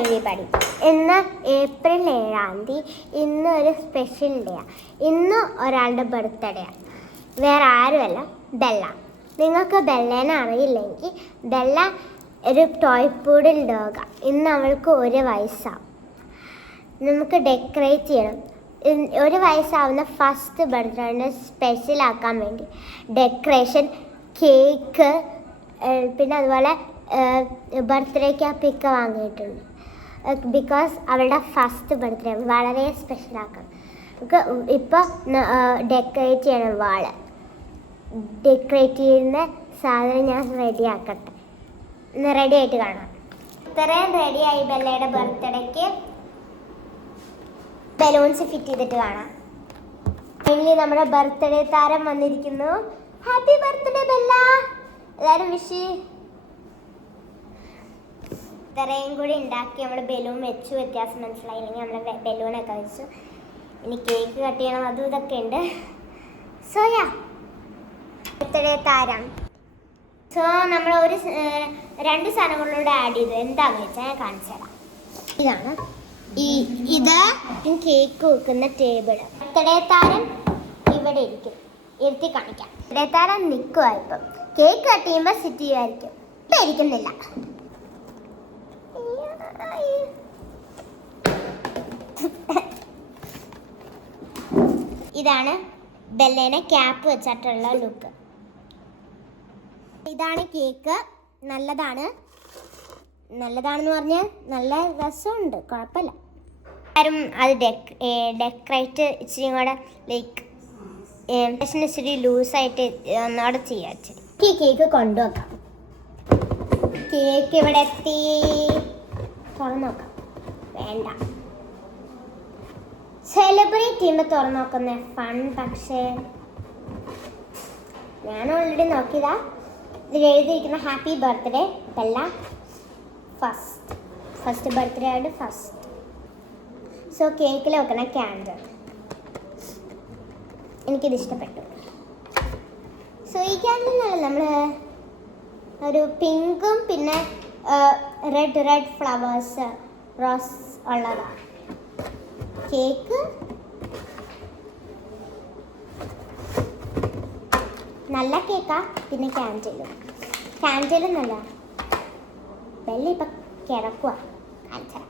Everybody, ഇന്ന് April 7 ഇന്ന് ഒരു സ്പെഷ്യൽ ഡേ ആണ്. ഇന്ന് ഒരാളുടെ ബർത്ത്ഡേയാണ്. വേറെ ആരുമല്ല, ബെല്ല. നിങ്ങൾക്ക് ബെല്ലേനെ അറിയില്ലെങ്കിൽ ബെല്ല ഒരു ടോയ് പൂഡിൽ ഡോഗാണ്. ഇന്ന് അവൾക്ക് 1 വയസ്സാവും. നമുക്ക് ഡെക്കറേറ്റ് ചെയ്യണം. 1 വയസ്സാവുന്ന ഫസ്റ്റ് ബർത്ത്ഡേ സ്പെഷ്യലാക്കാൻ വേണ്ടി ഡെക്കറേഷൻ, കേക്ക്, പിന്നെ അതുപോലെ ബർത്ത്ഡേ ക്യാപ്പൊക്കെ വാങ്ങിയിട്ടുണ്ട്. ബിക്കോസ് അവളുടെ ഫസ്റ്റ് ബർത്ത്ഡേ വളരെ സ്പെഷ്യലാക്കണം. നമുക്ക് ഇപ്പോൾ ഡെക്കറേറ്റ് ചെയ്യണം. വാള് ഡെക്കറേറ്റ് ചെയ്യുന്ന സാധനം ഞാൻ റെഡിയാക്കട്ടെ. ഇന്ന് റെഡി ആയിട്ട് കാണാം. ഇത്രയും റെഡിയായി. ബെല്ലയുടെ ബർത്ത്ഡേക്ക് ബലൂൺസ് ഫിറ്റ് ചെയ്തിട്ട് കാണാം. ഇനി നമ്മുടെ ബർത്ത്ഡേ താരം വന്നിരിക്കുന്നു. Happy birthday Bella. എല്ലാവരും വിഷ്. ഇത്രയും കൂടി ഉണ്ടാക്കി നമ്മൾ ബലൂൺ വെച്ചു. വ്യത്യാസം മനസ്സിലായില്ലെങ്കിൽ നമ്മൾ ബലൂണൊക്കെ വെച്ചു. ഇനി കേക്ക് കട്ട് ചെയ്യണം, അതും ഇതൊക്കെ ഉണ്ട്. സോയാ ബർത്ത്ഡേ താരം. സോ നമ്മൾ 2 സാധനങ്ങളിലൂടെ ആഡ് ചെയ്തു. എന്താണെന്ന് വെച്ചാൽ ഞാൻ കാണിച്ചു തരാം. ഇതാണ് ഇത് കേക്ക് വെക്കുന്ന ടേബിൾ. ബർത്ത്ഡേ താരം ഇവിടെ ഇരിക്കും. ഇരുത്തി കാണിക്കാം. ബർത്ത്ഡേ താരം നിൽക്കുവാ. ഇപ്പം കേക്ക് കട്ട് ചെയ്യുമ്പോൾ സിറ്റ് ചെയ്യുമായിരിക്കും. ഇപ്പം ഇരിക്കുന്നില്ല. ഇതാണ് ബെല്ലേനെ ക്യാപ്പ് വെച്ചിട്ടുള്ള ലുക്ക്. ഇതാണ് കേക്ക്. നല്ലതാണെന്ന് പറഞ്ഞാൽ നല്ല രസമുണ്ട്, കുഴപ്പമില്ല. ആരും അത് ഡെക്കറേറ്റ് ഇച്ചിരി കൂടെ ലൈക്ക് ഇച്ചിരി ലൂസായിട്ട് ഒന്നോടെ ചെയ്യാം. ഈ കേക്ക് കൊണ്ടുവെക്കാം. കേക്ക് ഇവിടെ എത്തി. തുറന്നു നോക്കാം. വേണ്ട, സെലിബ്രേറ്റ് ചെയ്യുമ്പോൾ തുറന്നു നോക്കുന്ന ഫൺ. പക്ഷേ ഞാൻ ഓൾറെഡി നോക്കിയതാ. ഇതിൽ എഴുതിയിരിക്കുന്ന happy birthday Bella. First birthday ആയിട്ട് ഫസ്റ്റ്. സോ കേക്കിൽ വെക്കുന്ന ക്യാൻഡിൽ എനിക്കിത് ഇഷ്ടപ്പെട്ടു. സോ ഈ ക്യാൻഡിൽ നമ്മൾ ഒരു പിങ്കും പിന്നെ റെഡ് ഫ്ലവേഴ്സ് റോസ് ഉള്ളതാണ്. കേക്ക് നല്ല കേക്കാ. പിന്നെ ക്യാൻഡിലും നല്ല. ബെല്ല ഇപ്പം കിടക്കുക. കാണിച്ചാൽ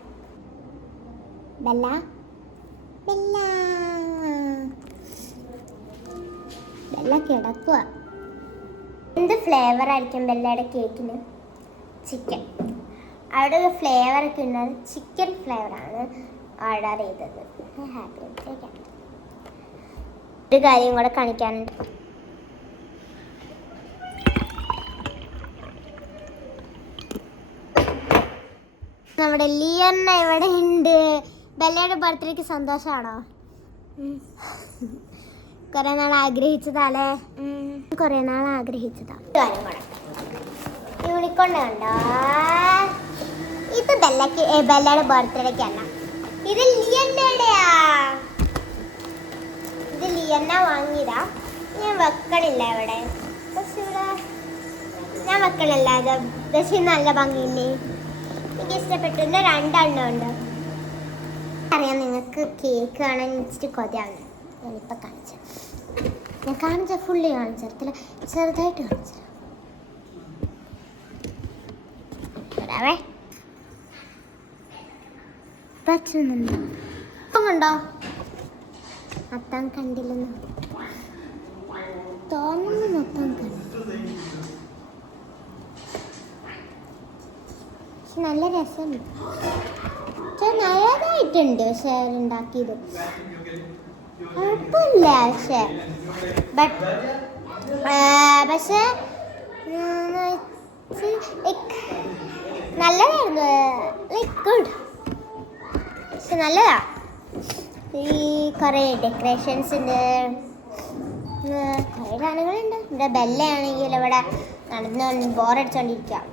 ബെല്ല കിടക്കുക. എന്ത് ഫ്ലേവർ ആയിരിക്കും ബെല്ലയുടെ കേക്കിന്? ചിക്കൻ. അവിടെ ഒരു ഫ്ലേവറൊക്കെ ഉണ്ടാകും. ചിക്കൻ ഫ്ലേവറാണ് ഓർഡർ ചെയ്തത്. Happy birthday. ഒരു കാര്യം കൂടെ കാണിക്കാനുണ്ട്. നമ്മുടെ ലിയന്ന ഇവിടെ ഉണ്ട്. ബെല്ലയുടെ ബർത്ത്ഡേക്ക് സന്തോഷമാണോ? കുറേ നാൾ ആഗ്രഹിച്ചതാ. യൂണിക്കോൺ കണ്ടോ? ഇത് ബെല്ലയുടെ ബർത്ത്ഡേക്കല്ല, ഇത് ലിയന്നയുടെയാ. ഇത് ലിയന്ന വാങ്ങിയതാ. ഞാൻ വെക്കണില്ല ഇവിടെ. ഞാൻ വെക്കണില്ല. അത് പക്ഷേ നല്ല ഭംഗിയില്ലേ? എനിക്ക് ഇഷ്ടപ്പെട്ടു. 2 എണ്ണം ഉണ്ട്. അറിയാം നിങ്ങൾക്ക് കേക്ക് കാണാൻ ഇച്ചിരി കൊതിയാണ്. ഞാനിപ്പോൾ കാണിച്ച ഫുള്ളി കാണിച്ചില്ല, ചെറുതായിട്ട് കാണിച്ചു തരാവേ. പറ്റുന്നുണ്ടോ? ഇപ്പം കണ്ടോ? അത്താൻ കണ്ടില്ലെന്ന് തോന്നുന്നു. മൊത്തം കണ്ടു. നല്ല രസമുണ്ട്. നല്ലതായിട്ടുണ്ട്. പക്ഷേ ഉണ്ടാക്കിയത് കുഴപ്പമില്ല. പക്ഷേ നല്ലതായിരുന്നു. Like good. പക്ഷെ നല്ലതാ. ഈ കുറേ ഡെക്കറേഷൻസ് ഉണ്ട്, കുറേ സാധനങ്ങളുണ്ട്. ഇവിടെ ബെല്ലയാണെങ്കിൽ ഇവിടെ നടന്ന് ബോറടിച്ചോണ്ടിരിക്കാം.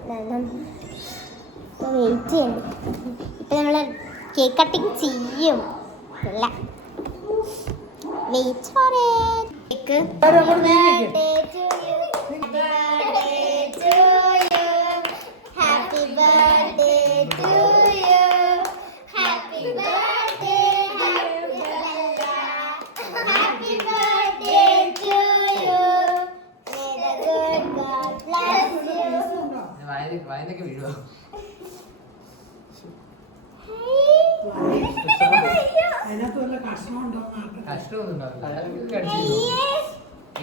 വെയിറ്റ് ചെയ്യണ്ട. ഇപ്പം നമ്മൾ കേക്ക് കട്ടിങ് ചെയ്യും. അല്ല, wait for it. Happy birthday to you. കഷ്ടമൊന്നും ഉണ്ടാവില്ല.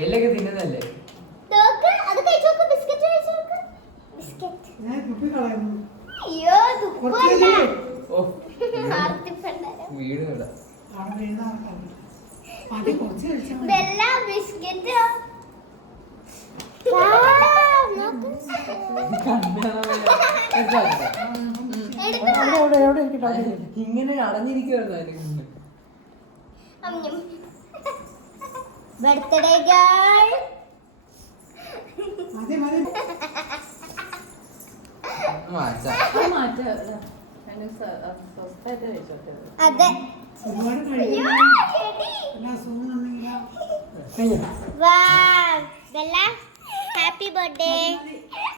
എല്ലൊക്കെ തിന്നുന്നല്ലേ. നോക്ക്, അത് കഴിച്ച് നോക്ക്, ബിസ്ക്കറ്റ് കഴിച്ച് നോക്ക്. ബിസ്ക്കറ്റ്. അയ്യോ, തുപ്പല്ല. ഓ ആർത്തിപ്പണ്ടാരം. വീടുന്നില്ല. Bella biscuit. ഇങ്ങനെ അടഞ്ഞിരിക്കുവായിരുന്നു അതിന് മുന്നേ. Birthday girl. അതെ. വാ ബെല്ല, ഹാപ്പി ബർത്ത്ഡേ.